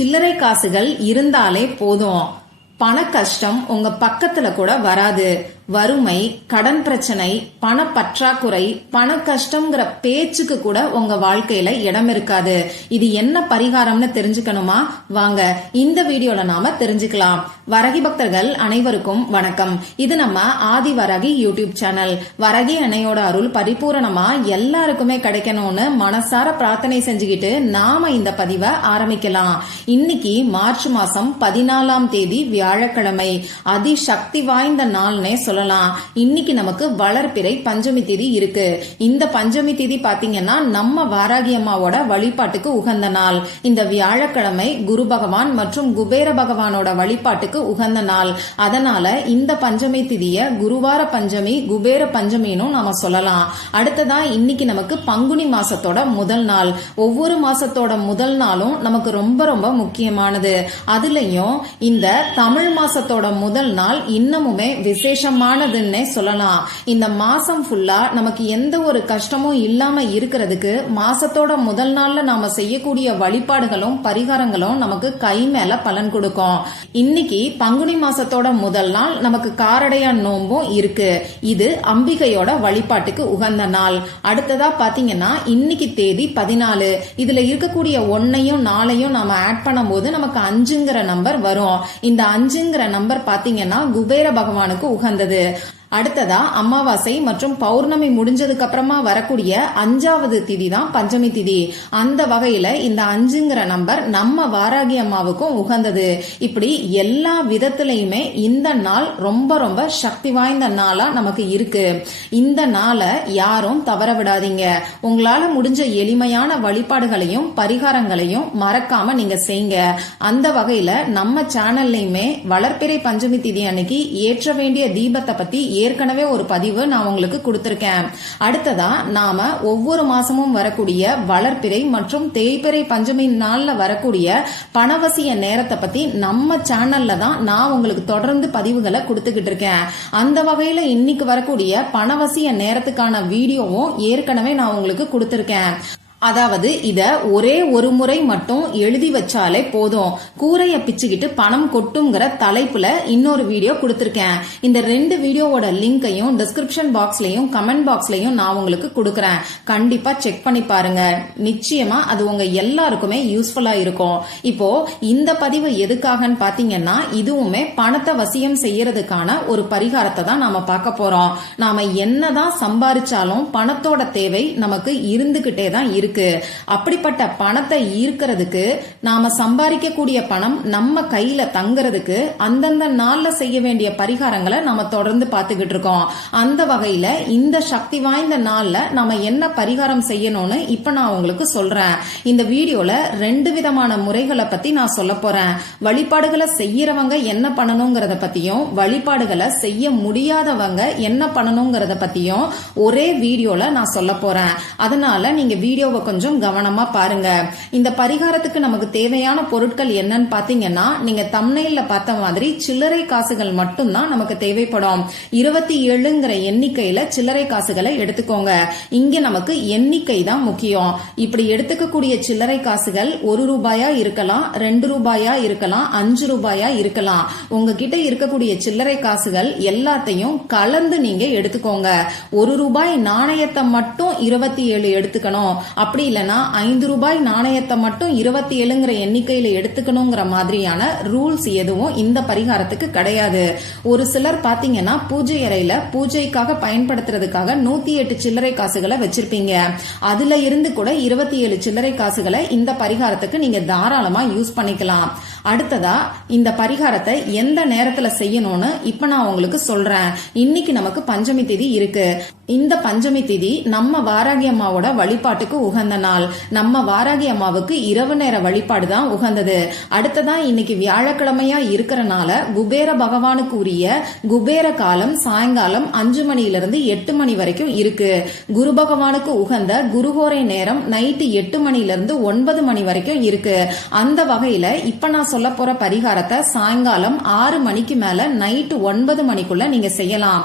சில்லறை காசுகள் இருந்தாலே போதும். பண கஷ்டம் உங்க பக்கத்துல கூட வராது. வறுமை கடன் பிரச்சனை பணப்பற்றாக்குறை பண கஷ்டம்ங்கிற பேச்சுக்கு கூட உங்க வாழ்க்கையில இடம் இருக்காது. இது என்ன பரிகாரம்னு தெரிஞ்சுக்கணுமா? வாங்க இந்த வீடியோல நாம தெரிஞ்சுக்கலாம். வரகி பக்தர்கள் அனைவருக்கும் வணக்கம். இது நம்ம ஆதி வரகி யூடியூப் சேனல். வரகி அணையோட அருள் பரிபூரணமா எல்லாருக்குமே கிடைக்கணும்னு மனசார பிரார்த்தனை செஞ்சுக்கிட்டு நாம இந்த பதிவை ஆரம்பிக்கலாம். இன்னைக்கு மார்ச் மாசம் பதினாலாம் தேதி வியாழக்கிழமை. அதிசக்தி வாய்ந்த நாள்னே சொல்லலாம். இன்னைக்கு நமக்கு வளர்பிறை பஞ்சமி திதி இருக்கு. இந்த பஞ்சமி திதி பாத்தீங்கன்னா நம்ம வாராகி அம்மாவோட வழிபாட்டுக்கு உகந்த நாள். இந்த வியாழக்கிழமை குரு பகவான் மற்றும் குபேர பகவானோட வழிபாட்டுக்கு உகந்த நாள். அதனால இந்த பஞ்சமி திதிய குருவார பஞ்சமி குபேர பஞ்சமின்னு நாம சொல்லலாம். அடுத்ததா இன்னைக்கு நமக்கு பங்குனி மாசத்தோட முதல் நாள். ஒவ்வொரு மாசத்தோட முதல் நாளும் நமக்கு ரொம்ப ரொம்ப முக்கியமானது. அதுலயும் இந்த தமிழ் மாசத்தோட முதல் நாள் இன்னமுமே விசேஷமானதுன்னே சொல்லலாம். இந்த மாசம் ஃபுல்லா நமக்கு எந்த ஒரு கஷ்டமும் இல்லாம இருக்கிறதுக்கு மாசத்தோட முதல் நாள்ல நாம செய்யக்கூடிய வழிபாடுகளும் பரிகாரங்களும் நமக்கு கை மேல பலன் கொடுக்கும். இன்னைக்கு பங்குனி மாசத்தோட முதல் நாள் நமக்கு காரடையா நோம்பும் இருக்கு. இது அம்பிகையோட வழிபாட்டுக்கு உகந்த நாள். அடுத்ததா பாத்தீங்கன்னா இன்னைக்கு தேதி பதினாலு. இதுல இருக்கக்கூடிய ஒன்னையும் நாளையும் நாம ஆட் பண்ணும்போது நமக்கு அஞ்சுங்கிற நம்பர் வரும். இந்த அஞ்சுங்கிற நம்பர் பாத்தீங்கன்னா குபேர பகவானுக்கு உகந்தது. There. அடுத்ததா அமாவாசை மற்றும் பௌர்ணமி முடிஞ்சதுக்கு அப்புறமா வரக்கூடிய அஞ்சாவது திதி தான் பஞ்சமி திதி. அந்த வகையில இந்த அஞ்சுங்கிற நம்பர் நம்ம வாராகி அம்மாவுக்கும் உகந்தது. இப்படி எல்லா விதத்திலையுமே இந்த நாள் ரொம்ப ரொம்ப சக்தி வாய்ந்த நாளா நமக்கு இருக்கு. இந்த நாளை யாரும் தவற விடாதீங்க. உங்களால முடிஞ்ச எளிமையான வழிபாடுகளையும் பரிகாரங்களையும் மறக்காம நீங்க செய்யுங்க அந்த வகையில நம்ம சேனல்லையுமே வளர்ப்பிறை பஞ்சமி திதி அன்னைக்கு ஏற்ற வேண்டிய தீபத்தை பத்தி ஏற்கனவே ஒரு பதிவு நான் உங்களுக்கு கொடுத்துருக்கேன். அடுத்ததா நாம ஒவ்வொரு மாசமும் வரக்கூடிய வளர்ப்பிறை மற்றும் தேய்பிறை பஞ்சமி நாள்ல வரக்கூடிய பணவசிய நேரத்தை பத்தி நம்ம சேனல்ல தான் நான் உங்களுக்கு தொடர்ந்து பதிவுகளை கொடுத்துக்கிட்டு இருக்கேன் அந்த வகையில இன்னைக்கு வரக்கூடிய பணவசிய நேரத்துக்கான வீடியோவும் ஏற்கனவே நான் உங்களுக்கு கொடுத்துருக்கேன். அதாவது இத ஒரே ஒரு முறை மட்டும் எழுதி வச்சாலே போதும். கூரைய பிச்சுக்கிட்டு பணம் கொட்டுங்கிற தலைப்புல இன்னொரு வீடியோ கொடுத்திருக்கேன். இந்த ரெண்டு வீடியோவோட லிங்கையும் டிஸ்கிரிப்ஷன் பாக்ஸ்லயும் கமெண்ட் பாக்ஸ்லயும் நான் உங்களுக்கு கொடுக்கறேன். கண்டிப்பா செக் பண்ணி பாருங்க. நிச்சயமா அது உங்க எல்லாருக்குமே யூஸ்ஃபுல்லா இருக்கும். இப்போ இந்த பதிவு எதுக்காகன்னு பாத்தீங்கன்னா இதுவுமே பணத்தை வசியம் செய்யறதுக்கான ஒரு பரிகாரத்தை தான் நாம பார்க்க போறோம். நாம என்னதான் சம்பாரிச்சாலும் பணத்தோட தேவை நமக்கு இருந்துகிட்டே தான் இருக்கு. இருக்கு. அப்படிப்பட்ட பணத்தை ஈர்க்கிறதுக்கு நாம சம்பாதிக்கக்கூடிய பணம் நம்ம கையில தங்குறதுக்கு அந்தந்த நாள்ல செய்ய வேண்டிய பரிகாரங்களை நாம தொடர்ந்து பார்த்துக்கிட்டு இருக்கோம். அந்த வகையில இந்த சக்தி வாய்ந்த நாள்ல நாம என்ன பரிகாரம் செய்யணும்னு இப்ப நான் உங்களுக்கு சொல்றேன். இந்த வீடியோல ரெண்டு விதமான முறைகளை பத்தி நான் சொல்ல போறேன். வழிபாடுகளை செய்யறவங்க என்ன பண்ணணுங்கிறத பத்தியும் வழிபாடுகளை செய்ய முடியாதவங்க என்ன பண்ணணுங்கிறத பத்தியும் ஒரே வீடியோல நான் சொல்ல போறேன். அதனால நீங்க வீடியோவை கொஞ்சம் கவனமா பாருங்க. இந்த பரிகாரத்துக்கு நமக்கு தேவையான பொருட்கள் என்னன்னு பாத்தீங்கன்னா நீங்க தம்னையில பார்த்த மாதிரி சில்லறை காசுகள் மட்டும்தான் நமக்கு தேவைப்படும். இருபத்தி ஏழுங்கிற எண்ணிக்கையில சில்லறை காசுகளை எடுத்துக்கோங்க. இங்க நமக்கு எண்ணிக்கை தான் முக்கியம். இப்படி எடுத்துக்கக்கூடிய சில்லறை காசுகள் ஒரு ரூபாயா இருக்கலாம் ரெண்டு ரூபாயா இருக்கலாம் அஞ்சு ரூபாயா இருக்கலாம். உங்ககிட்ட இருக்கக்கூடிய சில்லறை காசுகள் எல்லாத்தையும் கலந்து நீங்க எடுத்துக்கோங்க. ஒரு ரூபாய் நாணயத்தை மட்டும் இருபத்தி ஏழு எடுத்துக்கணும். அப்படி இல்லைன்னா ஐந்து ரூபாய் நாணயத்தை மட்டும் இருபத்தி ஏழுங்கிற எண்ணிக்கையில எடுத்துக்கணுங்கிற மாதிரியான ரூல்ஸ் எதுவும் இந்த பரிகாரத்துக்கு கிடையாது. ஒரு சிலர் பாத்தீங்கன்னா பூஜை அறையில பூஜைக்காக பயன்படுத்துறதுக்காக நூத்தி எட்டு சில்லறை காசுகளை வச்சிருப்பீங்க. அதுல இருந்து கூட இருபத்தி ஏழு சில்லறை காசுகளை இந்த பரிகாரத்துக்கு நீங்க தாராளமா யூஸ் பண்ணிக்கலாம். அடுத்ததா இந்த பரிகாரத்தை எந்த நேரத்துல செய்யணும்னு இப்ப நான் உங்களுக்கு சொல்றேன். இன்னைக்கு நமக்கு பஞ்சமி திதி இருக்கு. இந்த பஞ்சமி திதி நம்ம வாராகி அம்மாவோட வழிபாட்டுக்கு உகந்த நாள். நம்ம வாராகி அம்மாவுக்கு இரவு நேர வழிபாடு தான் உகந்தது. அடுத்ததா இன்னைக்கு வியாழக்கிழமையா இருக்கிறனால குபேர பகவானுக்கு உரிய குபேர காலம் சாயங்காலம் அஞ்சு மணியிலிருந்து எட்டு மணி வரைக்கும் இருக்கு. குரு பகவானுக்கு உகந்த குருகோரை நேரம் நைட்டு எட்டு மணில இருந்து ஒன்பது மணி வரைக்கும் இருக்கு. அந்த வகையில இப்ப நான் சொல்ல போற பரிகாரத்தை சாயங்காலம் ஆறு மணிக்கு மேல நைட்டு ஒன்பது மணிக்குள்ள நீங்க செய்யலாம்.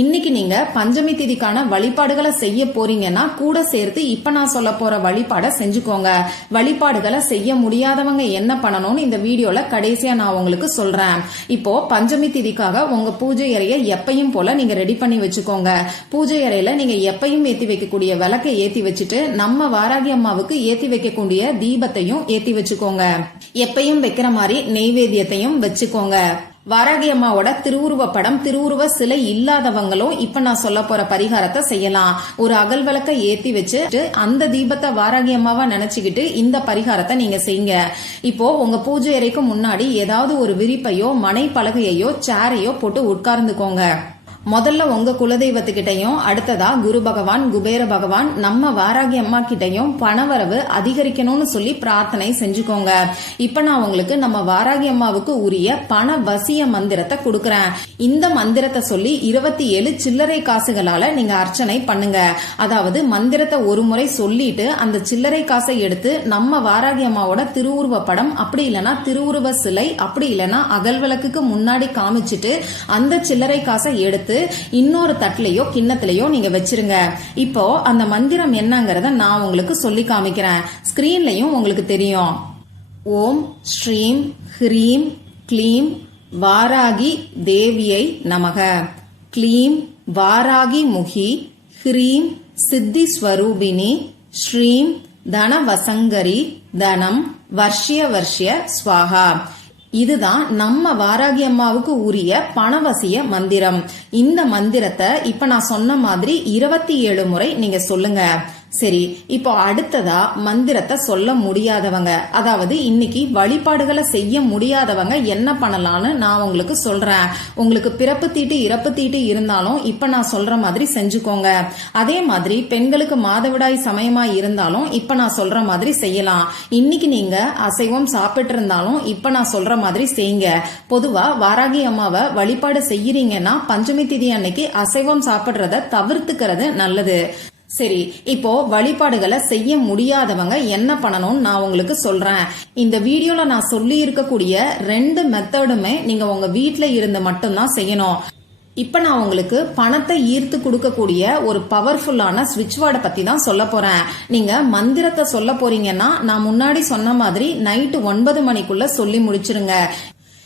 இன்னைக்கு நீங்க பஞ்சமி திதிக்கான வழிபாடுகளை செய்ய போறீங்கன்னா கூட சேர்த்து இப்ப நான் சொல்ல போற வழிபாடை செஞ்சுக்கோங்க. வழிபாடுகளை செய்ய முடியாதவங்க என்ன பண்ணணும்னு இந்த வீடியோல கடைசியா நான் உங்களுக்கு சொல்றேன். இப்போ பஞ்சமி திதிக்காக உங்க பூஜை அறையை எப்பையும் போல நீங்க ரெடி பண்ணி வச்சுக்கோங்க. பூஜை அறையில நீங்க எப்பையும் ஏத்தி வைக்கக்கூடிய விளக்கை ஏத்தி வச்சுட்டு நம்ம வாராகி அம்மாவுக்கு ஏத்தி வைக்கக்கூடிய தீபத்தையும் ஏத்தி வச்சுக்கோங்க. எப்பையும் வைக்கிற மாதிரி நெய்வேத்தியத்தையும் வச்சுக்கோங்க. வாராகி அம்மாவோட திருவுருவ படம் திருவுருவ சிலை இல்லாதவங்களும் இப்ப நான் சொல்ல போற பரிகாரத்தை செய்யலாம். ஒரு அகல் விளக்க ஏத்தி வச்சு அந்த தீபத்தை வாராகி அம்மாவா நினைச்சுக்கிட்டு இந்த பரிகாரத்தை நீங்க செய்யுங்க. இப்போ உங்க பூஜை அறைக்கு முன்னாடி ஏதாவது ஒரு விரிப்பையோ மனை பலகையோ சேரையோ போட்டு உட்கார்ந்துக்கோங்க. முதல்ல உங்க குலதெய்வத்துக்கிட்டையும் அடுத்ததா குரு பகவான் குபேர பகவான் நம்ம வாராகி அம்மா கிட்டையும் பணவரவு அதிகரிக்கணும்னு சொல்லி பிரார்த்தனை செஞ்சுக்கோங்க. இப்ப நான் உங்களுக்கு நம்ம வாராகி அம்மாவுக்கு உரிய பண வசிய மந்திரத்தை கொடுக்கறேன். இந்த மந்திரத்தை சொல்லி இருபத்தி ஏழு சில்லறை காசுகளால நீங்க அர்ச்சனை பண்ணுங்க. அதாவது மந்திரத்தை ஒரு முறை சொல்லிட்டு அந்த சில்லறை காசை எடுத்து நம்ம வாராகி அம்மாவோட திருவுருவ படம் அப்படி இல்லைன்னா திருவுருவ சிலை அப்படி இல்லைன்னா அகல் விளக்குக்கு முன்னாடி காமிச்சிட்டு அந்த சில்லறை காசை எடுத்து இன்னொரு தட்டிலையோ கிண்ணத்திலையோ நீங்க வச்சிருங்க. இப்போ அந்த மந்திரம் என்னங்கறத நான் உங்களுக்கு சொல்லி காமிக்கிறேன். ஸ்கிரீன்லயும் உங்களுக்கு தெரியும். ஓம் ஸ்ரீம் ஹ்ரீம் க்ளீம் வாராகி தேவியை நமக. க்ளீம் வாராகி முகி ஹ்ரீம் சித்தி ஸ்வரூபினி ஸ்ரீம் தனவசங்கரி தனம் வர்ஷிய வர்ஷிய ஸ்வாகா. இதுதான் நம்ம வாராகி அம்மாவுக்கு உரிய பணவசிய மந்திரம். இந்த மந்திரத்தை இப்ப நான் சொன்ன மாதிரி இருபத்தி ஏழு முறை நீங்க சொல்லுங்க. சரி இப்போ அடுத்ததா மந்திரத்தை சொல்ல முடியாதவங்க அதாவது இன்னைக்கு வழிபாடுகளை செய்ய முடியாதவங்க என்ன பண்ணலாம்னு நான் உங்களுக்கு சொல்றேன். உங்களுக்கு பிறப்பு தீட்டு இறப்பு தீட்டு இருந்தாலும் இப்ப நான் சொல்ற மாதிரி செஞ்சுக்கோங்க. அதே மாதிரி பெண்களுக்கு மாதவிடாய் சமயமா இருந்தாலும் இப்ப நான் சொல்ற மாதிரி செய்யலாம். இன்னைக்கு நீங்க அசைவம் சாப்பிட்டு இருந்தாலும் இப்ப நான் சொல்ற மாதிரி செய்யுங்க. பொதுவா வாராகி அம்மாவை வழிபாடு செய்யறீங்கன்னா பஞ்சமி திதி அன்னைக்கு அசைவம் சாப்பிடுறத தவிர்த்துக்கிறது நல்லது. சரி இப்போ வழிபாடுகளை செய்ய முடியாதவங்க என்ன பண்ணணும்னு நான் உங்களுக்கு சொல்றேன். இந்த வீடியோல நான் சொல்லி இருக்கக்கூடிய ரெண்டு மெத்தடுமே நீங்க உங்க வீட்டுல இருந்து மட்டும்தான் செய்யணும். இப்ப நான் உங்களுக்கு பணத்தை ஈர்த்து கொடுக்கக்கூடிய ஒரு பவர்ஃபுல்லான ஸ்விட்ச் வேர்டை பத்தி தான் சொல்ல போறேன். நீங்க மந்திரத்தை சொல்ல போறீங்கன்னா நான் முன்னாடி சொன்ன மாதிரி நைட்டு ஒன்பது மணிக்குள்ள சொல்லி முடிச்சிருங்க.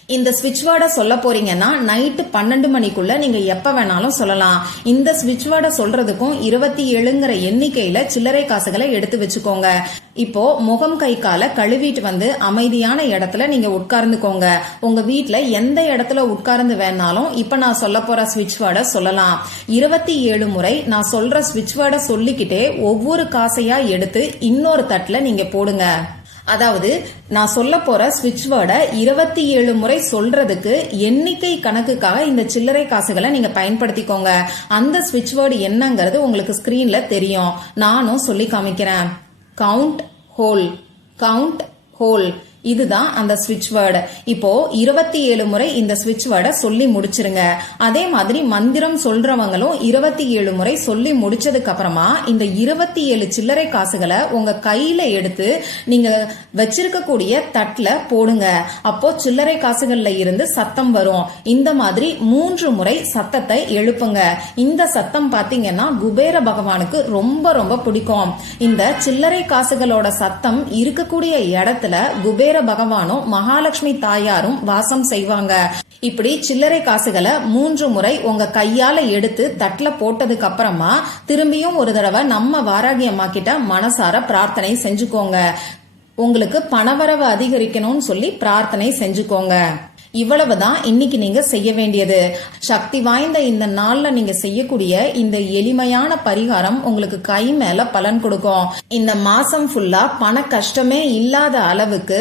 இந்த ஸ்விட்ச் வேர்டை சொல்ல போறீங்கன்னா நைட்டு பன்னெண்டு மணிக்குள்ள நீங்க எப்ப வேணாலும் சொல்லலாம். இந்த ஸ்விட்ச் வேர்டை சொல்றதுக்கும் இருபத்தி ஏழுங்கிற எண்ணிக்கையில சில்லறை காசுகளை எடுத்து வச்சுக்கோங்க. இப்போ முகம் கை கால கழுவிட்டு வந்து அமைதியான இடத்துல நீங்க உட்கார்ந்துக்கோங்க. உங்க வீட்டுல எந்த இடத்துல உட்கார்ந்து வேணாலும் இப்ப நான் சொல்ல போற ஸ்விட்ச் வேர்டை சொல்லலாம். இருபத்தி ஏழு முறை நான் சொல்ற ஸ்விட்ச் வேர்டை சொல்லிக்கிட்டே ஒவ்வொரு காசையா எடுத்து இன்னொரு தட்டுல நீங்க போடுங்க. அதாவது நான் சொல்ல போற ஸ்விட்ச் வேர்டை இருபத்தி ஏழு முறை சொல்றதுக்கு எண்ணிக்கை கணக்குக்காக இந்த சில்லறை காசுகளை நீங்க பயன்படுத்திக்கோங்க. அந்த ஸ்விட்ச் வேர்டு என்னங்கிறது உங்களுக்கு ஸ்கிரீன்ல தெரியும். நானும் சொல்லி காமிக்கிறேன். கவுண்ட் ஹோல் கவுண்ட் ஹோல் இதுதான் அந்த ஸ்விட்ச் வேர்டு இப்போ இருபத்தி ஏழு முறை இந்த ஸ்விட்ச் வேர்டை சொல்லி முடிச்சிருங்க. அதே மாதிரி மந்திரம் சொல்றவங்களும் இருபத்தி ஏழு முறை சொல்லி முடிச்சதுக்கு அப்புறமா இந்த இருபத்தி ஏழு சில்லறை காசுகளை உங்க கையில எடுத்து நீங்க வச்சிருக்கக்கூடிய தட்டுல போடுங்க. அப்போ சில்லறை காசுகள்ல இருந்து சத்தம் வரும். இந்த மாதிரி மூன்று முறை சத்தத்தை எழுப்புங்க. இந்த சத்தம் பாத்தீங்கன்னா குபேர பகவானுக்கு ரொம்ப ரொம்ப பிடிக்கும். இந்த சில்லறை காசுகளோட சத்தம் இருக்கக்கூடிய இடத்துல குபேர குபேர பகவானும் மகாலட்சுமி தாயாரும் வாசம் செய்வாங்க. இப்படி சில்லறை காசுகளை மூன்று முறை உங்க கையால எடுத்து தட்டுல போட்டதுக்கு அப்புறமா திரும்பியும் ஒரு தடவை நம்ம வாராகி அம்மா கிட்ட மனசார பிரார்த்தனை செஞ்சுக்கோங்க. உங்களுக்கு பணவரவு அதிகரிக்கணும்னு சொல்லி பிரார்த்தனை செஞ்சுக்கோங்க. இவ்வளவுதான் இன்னைக்கு நீங்க செய்ய வேண்டியது. சக்தி வாய்ந்த இந்த நாள்ல நீங்க செய்யக்கூடிய இந்த எளிமையான பரிகாரம் உங்களுக்கு கை மேல பலன் கொடுக்கும். இந்த மாசம் ஃபுல்லா பண கஷ்டமே இல்லாத அளவுக்கு